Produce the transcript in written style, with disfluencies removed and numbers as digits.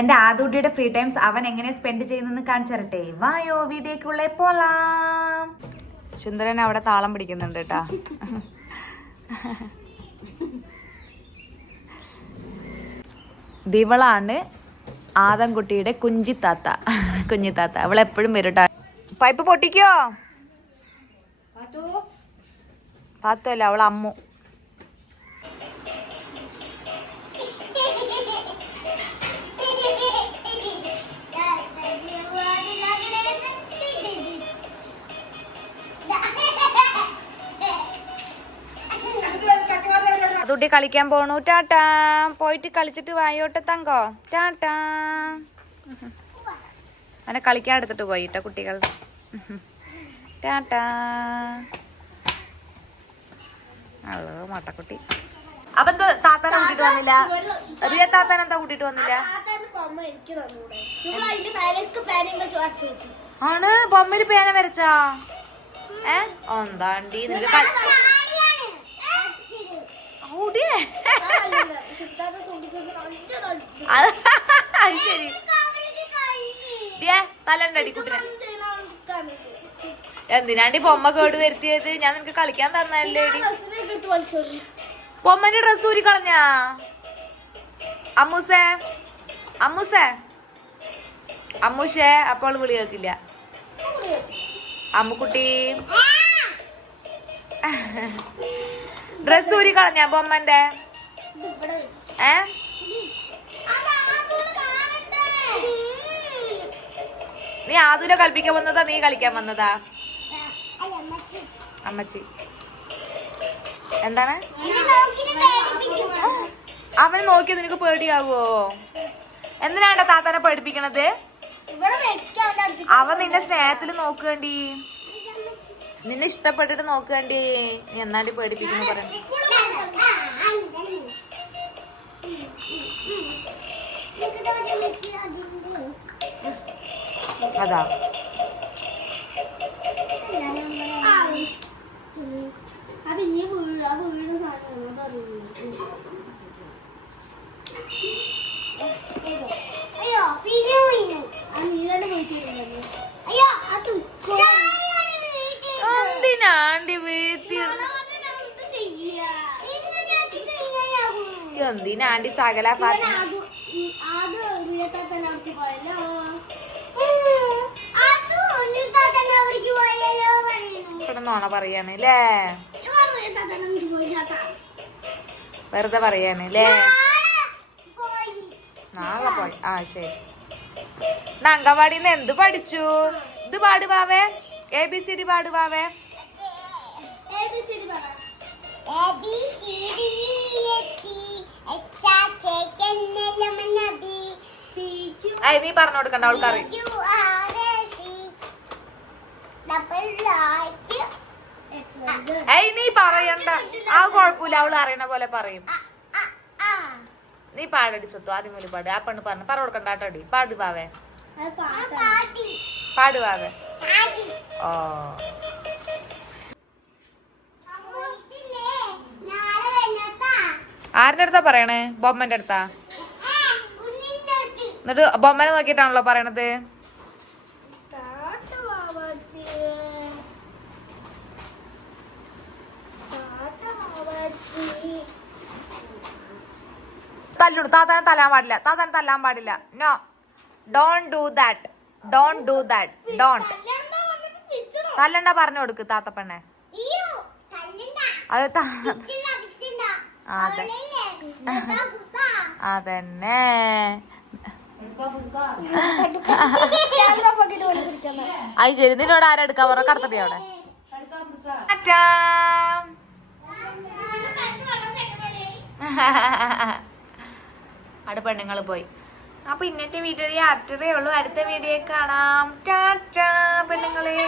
എന്റെ ആദൂട്ടിയുടെ free times അവൻ എങ്ങനെ സ്പെൻഡ് ചെയ്യുന്നെന്ന് കാണിച്ചു തരട്ടെ. വായോ വീഡിയോക്കുള്ളേ പോലാം. സുന്ദരൻ അവിടെ താളം പിടിക്കുന്നുണ്ട് കേട്ടാ. ദിവളാണ് ആദംകുട്ടിയുടെ കുഞ്ഞിത്താത്ത. അവളെപ്പോഴും വരും. പൈപ്പ് പൊട്ടിക്കോ? പാത്തല്ല, അവൾ അമ്മു. അതുട്ടി കളിക്കാൻ പോണു. ടാറ്റാ. പോയിട്ട് കളിച്ചിട്ട് വായോട്ടെ തങ്കോ. ടാറ്റാ. അവനെ കളിക്കാൻ എടുത്തിട്ട് പോയിട്ടോ കുട്ടികൾ. ടാറ്റാ. മട്ടക്കുട്ടി. അപ്പൊ എന്താ താത്താനെ കൂട്ടിട്ട് വന്നില്ല? റിയ താത്താൻ എന്താ കൂട്ടിട്ട് വന്നില്ല? ആണ് ബൊമ്മയില് പേന വരച്ചാ? എന്താണ്ടി നിനക്ക് ശരി. തലണ്ടടി കുട്ടിനെ. എന്തിനാണ്ടി ബൊമ്മ കേട് വരുത്തിയത്? ഞാൻ നിനക്ക് കളിക്കാൻ തന്നല്ലേ. ബൊമ്മന്റെ ഡ്രസ് ഊരി കളഞ്ഞാ? അമ്മൂഷേ അപ്പോൾ വിളി കേൾക്കില്ല. അമ്മുക്കുട്ടി ഡ്രസ് ഊരി കളഞ്ഞാ ബൊമ്മന്റെ? നീ ആദൂരെ കളിപ്പിക്കാൻ വന്നതാ നീ കളിക്കാൻ വന്നതാ? അമ്മച്ചി എന്താണ്? അവന് നോക്കിയത് നിനക്ക് പേടിയാവോ? എന്തിനാണ്ട താത്താനെ പേടിപ്പിക്കണത്? അവൻ നിന്നെ സ്നേഹത്തില് നോക്കേണ്ടി, നിന്നെ ഇഷ്ടപ്പെട്ടിട്ട് നോക്കേണ്ടി. നീ എന്നാണ്ടി പേടിപ്പിക്കുന്ന പറയണ? അതാ എന്തിനാണ്ടി വീട്ടിൽ എന്തിനാണ്ടി സകല നോണ പറയാന് ല്ലേ? വെറുതെ പറയാന് ല്ലേ? നാളെ പോയി. ആ ശരി. അങ്കവാടിന്ന് എന്ത് പഠിച്ചു? ഇത് പാടുവാവേ. ABCD പാടുവാവേ. നീ പറഞ്ഞു കൊടുക്കണ്ട, അവൾക്കറിയാം. നീ പറയണ്ട, ആ കൊഴപ്പില്ല, അവള് അറിയണ പോലെ പറയും. നീ പാടടി സ്വത്തു. ആദ്യം മുതൽ പാട്. ആ പെണ്ണ് പറഞ്ഞു കൊടുക്കണ്ട കേട്ടോടി. പാടുവാവേ. പാടുവാവേ. ഓ ആരുടെ അടുത്താ പറയണേ? ബൊമ്മന്റെ അടുത്താ? എന്നിട്ട് ബൊമ്മനെ നോക്കിട്ടാണല്ലോ പറയണത്. തല്ലുണ്ട്. താത്താനെ തല്ലാൻ പാടില്ല. No, don't do that. Don't തല്ലണ്ട പറഞ്ഞു കൊടുക്ക് താത്തപ്പെണ്ണെ. അത് അതന്നെ. അത് ശരി. നിന്നോട് ആരാ എടുക്കാൻ പറ? കടത്തട്ടി അവിടെ. അവിടെ പെണ്ണുങ്ങൾ പോയി. അപ്പൊ ഇന്നത്തെ വീഡിയോ അത്രേ ഉള്ളൂ. അടുത്ത വീഡിയോ കാണാം. ടാറ്റാ പെണ്ണുങ്ങളെ.